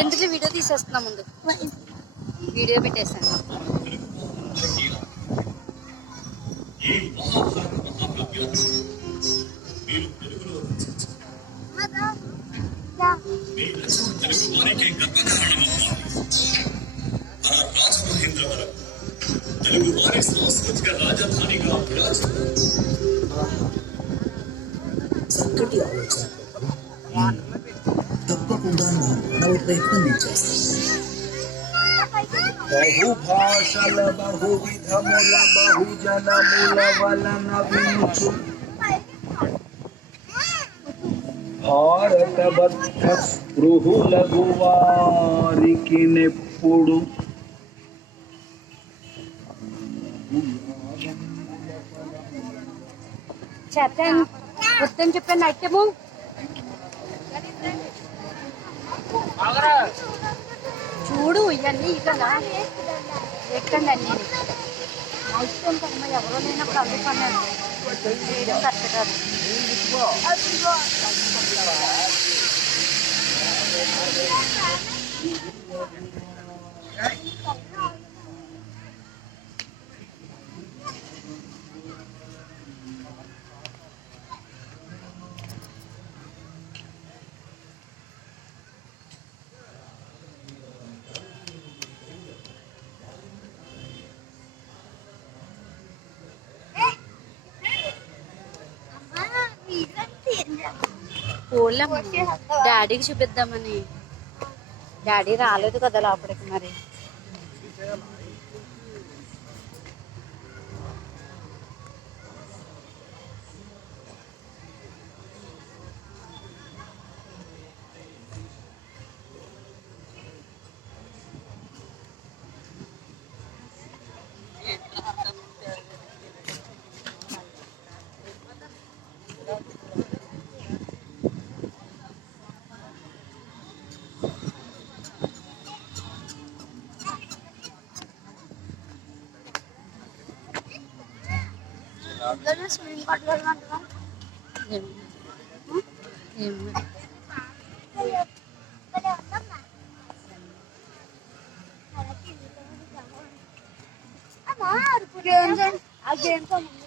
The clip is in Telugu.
ఎందుకు వీడియో తీసేస్తున్నా ముందు వీడియో పెట్టేసాను చక్కటి ఆలోచన తప్పకుండా నా మానవ ప్రయత్నం నేను చేస్తాను. బహుభాషల బహువిధముల బహుజనముల వలన వినుచు భారతబద్ధ స్పృహులగు వారికి నెప్పుడు చెప్పాను వద్దని చెప్పాను ఐటము చూడు ఇవన్నీ ఇట్లా ఎక్కండి అన్నీ ఐటమ్ కన్నా ఎవరో లేనప్పుడు అందుకున్నాను చేయడం కరెక్ట్ కాదు పోలేం డాడీకి చూపిద్దామని డాడీ రాలేదు కదా లోపలికి మరి స్విమ్మింగ్ పూల్ గేమ్స్